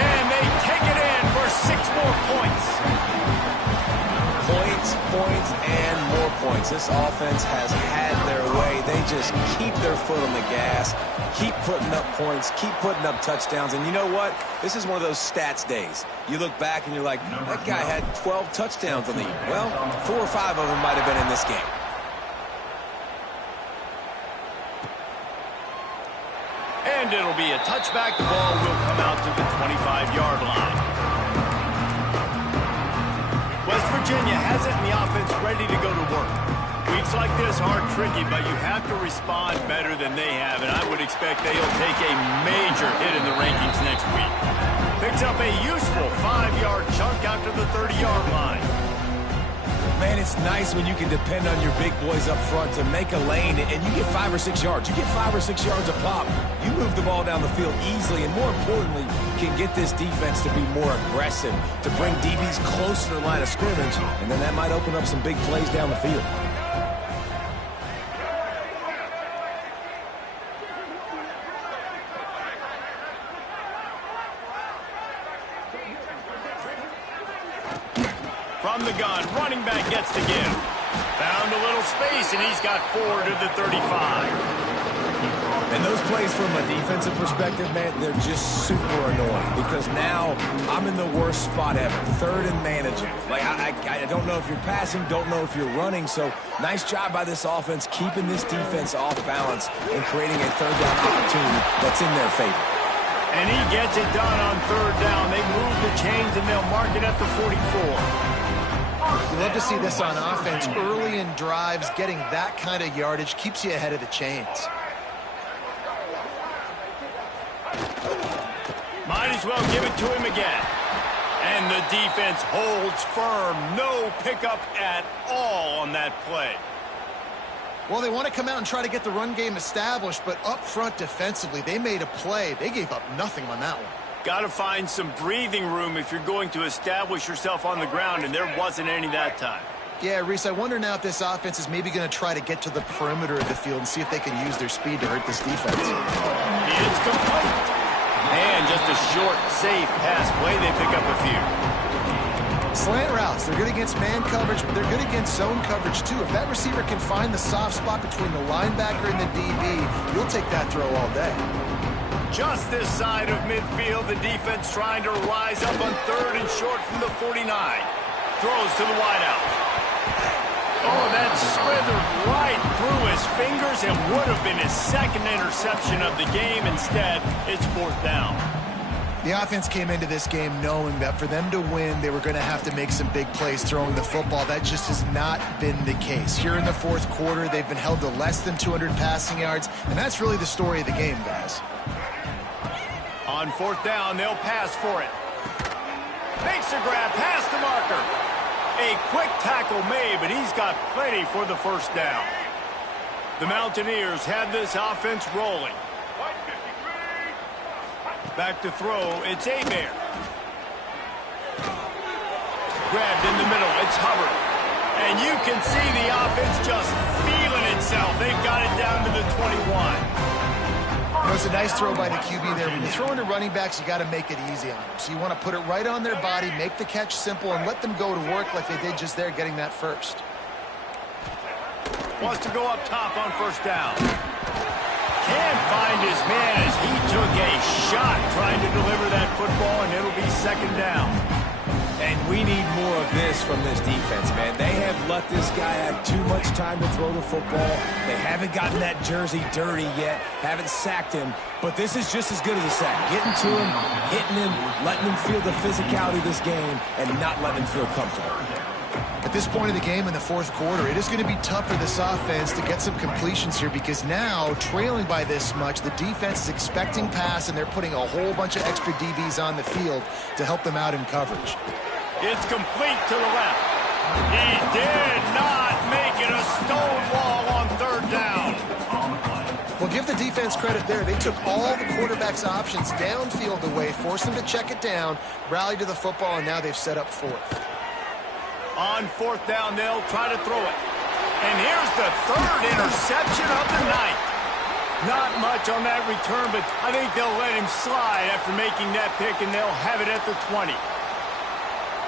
And they take it in for 6 more points. Points, and more points. This offense has had their way. They just keep their foot on the gas, keep putting up points, keep putting up touchdowns. And you know what? This is one of those stats days. You look back and you're like, that guy had 12 touchdowns on the year. Well, 4 or 5 of them might have been in this game. And it'll be a touchback. The ball will come out to the 25-yard line. West Virginia has it, and the offense ready to go to work. Weeks like this are tricky, but you have to respond better than they have, and I would expect they'll take a major hit in the rankings next week. Picks up a useful 5-yard chunk out to the 30-yard line. Man, it's nice when you can depend on your big boys up front to make a lane, and you get 5 or 6 yards. You get 5 or 6 yards a pop. You move the ball down the field easily, and more importantly, can get this defense to be more aggressive, to bring DBs close to the line of scrimmage, and then that might open up some big plays down the field. From the gun, running back gets to give. Found a little space, and he's got 4 to the 35. And those plays from a defensive perspective, man, they're just super annoying because now I'm in the worst spot ever, 3rd and managing. Like, I don't know if you're passing, don't know if you're running, so nice job by this offense keeping this defense off balance and creating a 3rd down opportunity that's in their favor. And he gets it done on 3rd down. They move the chains, and they'll mark it at the 44. You love to see this on offense. Early in drives, getting that kind of yardage keeps you ahead of the chains. Might as well give it to him again. And the defense holds firm. No pickup at all on that play. Well, they want to come out and try to get the run game established, but up front defensively, they made a play. They gave up nothing on that one. Got to find some breathing room if you're going to establish yourself on the ground, and there wasn't any that time. Yeah, Reese, I wonder now if this offense is maybe going to try to get to the perimeter of the field and see if they can use their speed to hurt this defense. It's complete. And just a short, safe pass play. They pick up a few. Slant routes, they're good against man coverage, but they're good against zone coverage too. If that receiver can find the soft spot between the linebacker and the DB, you'll take that throw all day. Just this side of midfield, the defense trying to rise up on 3rd and short from the 49. Throws to the wideout. Oh, that slithered right through his fingers and would have been his 2nd interception of the game. Instead, it's 4th down. The offense came into this game knowing that for them to win, they were going to have to make some big plays throwing the football. That just has not been the case. Here in the 4th quarter, they've been held to less than 200 passing yards, and that's really the story of the game, guys. On 4th down, they'll pass for it. Makes a grab past the marker. A quick tackle made, but he's got plenty for the 1st down. The Mountaineers have this offense rolling. Back to throw, it's Aubie. Grabbed in the middle, it's Hubbard. And you can see the offense just feeling itself. They've got it down to the 21. You know, it's a nice throw by the QB there. When you throw into running backs, you got to make it easy on them. So you want to put it right on their body, make the catch simple, and let them go to work like they did just there, getting that first. Wants to go up top on 1st down. Can't find his man as he took a shot trying to deliver that football, and it'll be 2nd down. And we need more of this from this defense, man. They have let this guy have too much time to throw the football. They haven't gotten that jersey dirty yet, haven't sacked him. But this is just as good as a sack. Getting to him, hitting him, letting him feel the physicality of this game, and not letting him feel comfortable. At this point of the game in the 4th quarter, it is going to be tough for this offense to get some completions here because now, trailing by this much, the defense is expecting pass, and they're putting a whole bunch of extra DBs on the field to help them out in coverage. It's complete to the left. He did not make it a stone wall on 3rd down. Well, give the defense credit there. They took all the quarterback's options downfield away, forced them to check it down, rallied to the football, and now they've set up 4th. On 4th down, they'll try to throw it. And here's the 3rd interception of the night. Not much on that return, but I think they'll let him slide after making that pick, and they'll have it at the 20.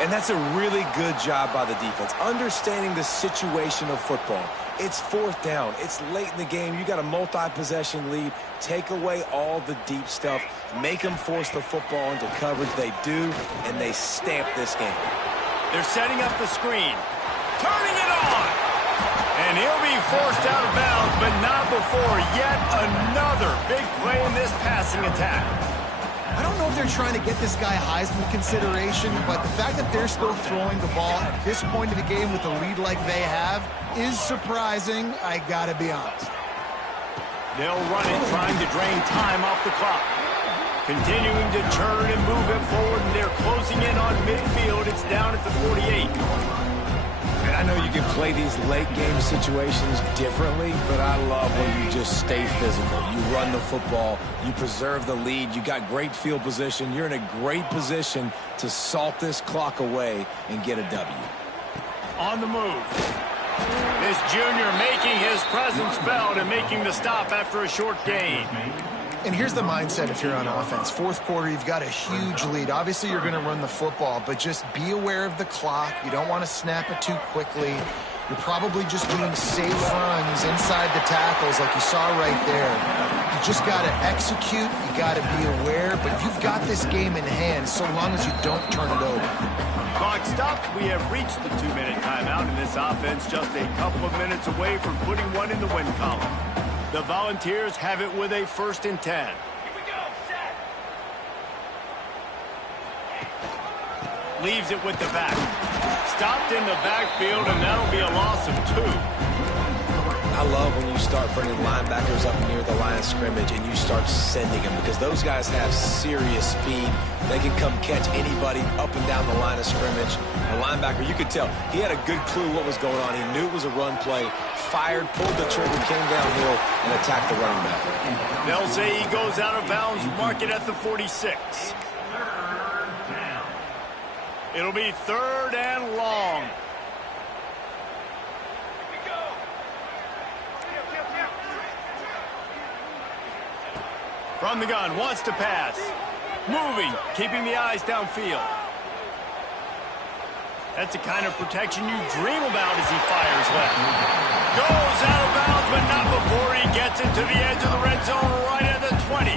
And that's a really good job by the defense, understanding the situation of football. It's 4th down. It's late in the game. You got a multi-possession lead. Take away all the deep stuff. Make them force the football into coverage. They do, and they stamp this game. They're setting up the screen. Turning it on. And he'll be forced out of bounds, but not before yet another big play in this passing attack. I don't know if they're trying to get this guy Heisman consideration, but the fact that they're still throwing the ball at this point of the game with a lead like they have is surprising, I gotta be honest. They'll run it, trying to drain time off the clock. Continuing to turn and move it forward, and they're closing in on midfield. It's down at the 48. And I know you can play these late game situations differently, but I love when you just stay physical. You run the football, you preserve the lead, you got great field position, you're in a great position to salt this clock away and get a W. On the move. This junior making his presence felt and making the stop after a short gain. And here's the mindset if you're on offense. 4th quarter, you've got a huge lead. Obviously, you're going to run the football, but just be aware of the clock. You don't want to snap it too quickly. You're probably just doing safe runs inside the tackles like you saw right there. You just got to execute. You got to be aware, but you've got this game in hand so long as you don't turn it over. Clock stopped. We have reached the 2-minute timeout, and this offense just a couple of minutes away from putting one in the win column. The Volunteers have it with a 1st and 10. Here we go, set. Leaves it with the back. Stopped in the backfield, and that'll be a loss of 2. I love when you start bringing linebackers up near the line of scrimmage and you start sending them because those guys have serious speed. They can come catch anybody up and down the line of scrimmage. The linebacker, you could tell, he had a good clue what was going on. He knew it was a run play, fired, pulled the trigger, came downhill, and attacked the running back. They'll say he goes out of bounds, mark it at the 46. It'll be 3rd and long. From the gun, wants to pass. Moving, keeping the eyes downfield. That's the kind of protection you dream about as he fires left. Goes out of bounds, but not before he gets it to the edge of the red zone right at the 20.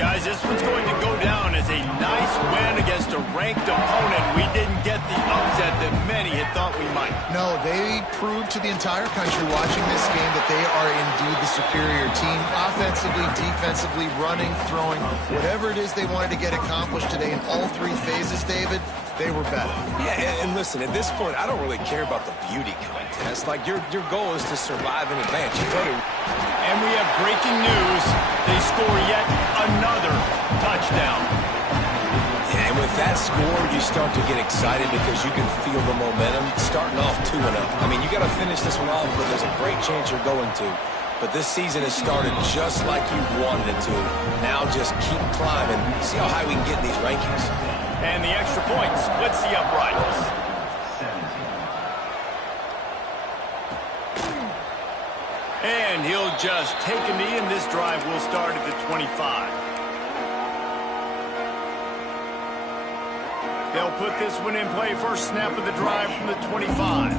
Guys, this one's going to go down as a nice win against a ranked opponent. We didn't get the upset that many had thought we might. No, they proved to the entire country watching this game that they are indeed the superior team. Offensively, defensively, running, throwing, whatever it is they wanted to get accomplished today in all three phases, David, they were better. Yeah, and listen, at this point, I don't really care about the beauty contest. Like, your goal is to survive and advance. You go to... And we have breaking news. They score yet another touchdown. And with that score, you start to get excited because you can feel the momentum starting off 2-0. I mean, you got to finish this one off, but there's a great chance you're going to. But this season has started just like you wanted it to. Now just keep climbing. See how high we can get in these rankings. And the extra point splits the uprights. And he'll just take a knee, and this drive will start at the 25. They'll put this one in play. First snap of the drive from the 25.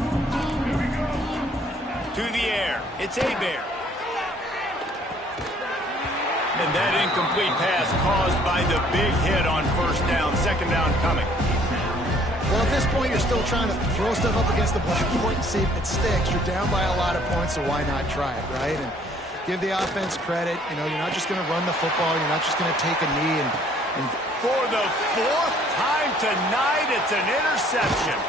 To the air. It's Aubie. And that incomplete pass caused by the big hit on first down. Second down coming. Well, at this point, you're still trying to throw stuff up against the blackboard and see if it sticks. You're down by a lot of points, so why not try it, right? And give the offense credit. You know, you're not just going to run the football. You're not just going to take a knee. And for the fourth time tonight, it's an interception.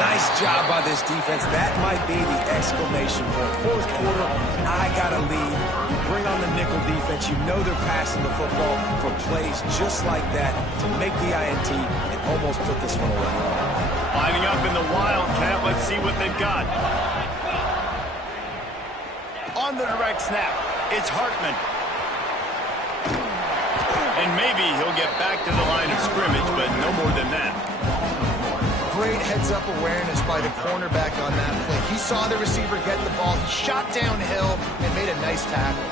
Nice job by this defense. That might be the exclamation point. Fourth quarter, I got to lead. Bring on the nickel defense. You know they're passing the football for plays just like that to make the INT and almost put this one away. Lining up in the Wildcat. Let's see what they've got. On the direct snap, it's Hartman. And maybe he'll get back to the line of scrimmage, but no more than that. Great heads-up awareness by the cornerback on that play. He saw the receiver get the ball. He shot downhill and made a nice tackle.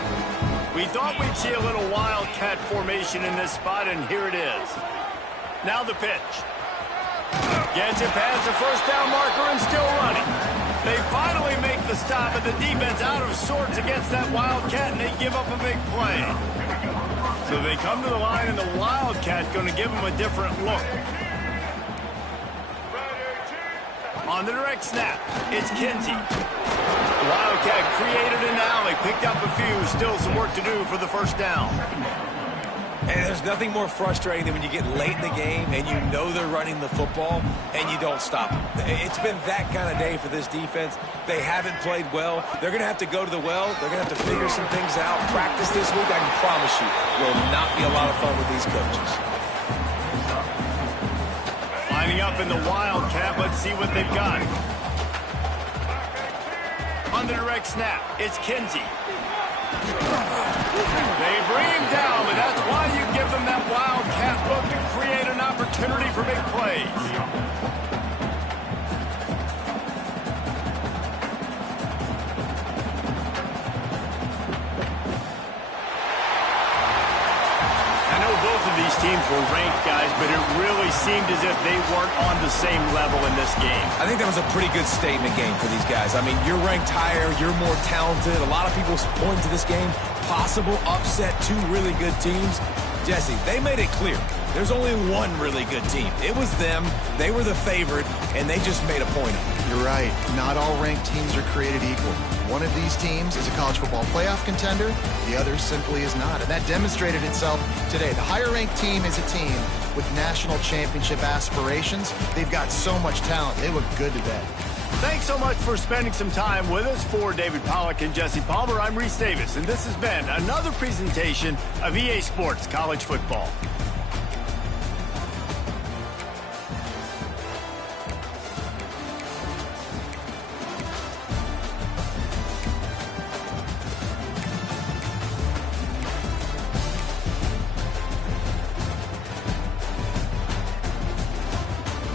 We thought we'd see a little Wildcat formation in this spot, and here it is. Now the pitch. Gets it past the first down marker and still running. They finally make the stop, and the defense out of sorts against that Wildcat, and they give up a big play. So they come to the line, and the Wildcat going to give them a different look. On the direct snap, it's Kinsey. The Wildcat created an alley, picked up a few, still some work to do for the first down. And there's nothing more frustrating than when you get late in the game and you know they're running the football and you don't stop them. It's been that kind of day for this defense. They haven't played well. They're going to have to go to the well. They're going to have to figure some things out. Practice this week, I can promise you, will not be a lot of fun with these coaches. Lining up in the Wildcat, let's see what they've got. On the direct snap, it's Kinsey. They bring him down, but that's why you give them that Wildcat look to create an opportunity for big plays. These teams were ranked, guys, but it really seemed as if they weren't on the same level in this game. I think that was a pretty good statement game for these guys. I mean, you're ranked higher, you're more talented. A lot of people point to this game, possible upset, two really good teams. Jesse, they made it clear. There's only one really good team. It was them. They were the favorite, and they just made a point of it. You're right. Not all ranked teams are created equal. One of these teams is a college football playoff contender. The other simply is not. And that demonstrated itself today. The higher-ranked team is a team with national championship aspirations. They've got so much talent. They look good today. Thanks so much for spending some time with us. For David Pollack and Jesse Palmer, I'm Reese Davis, and this has been another presentation of EA Sports College Football.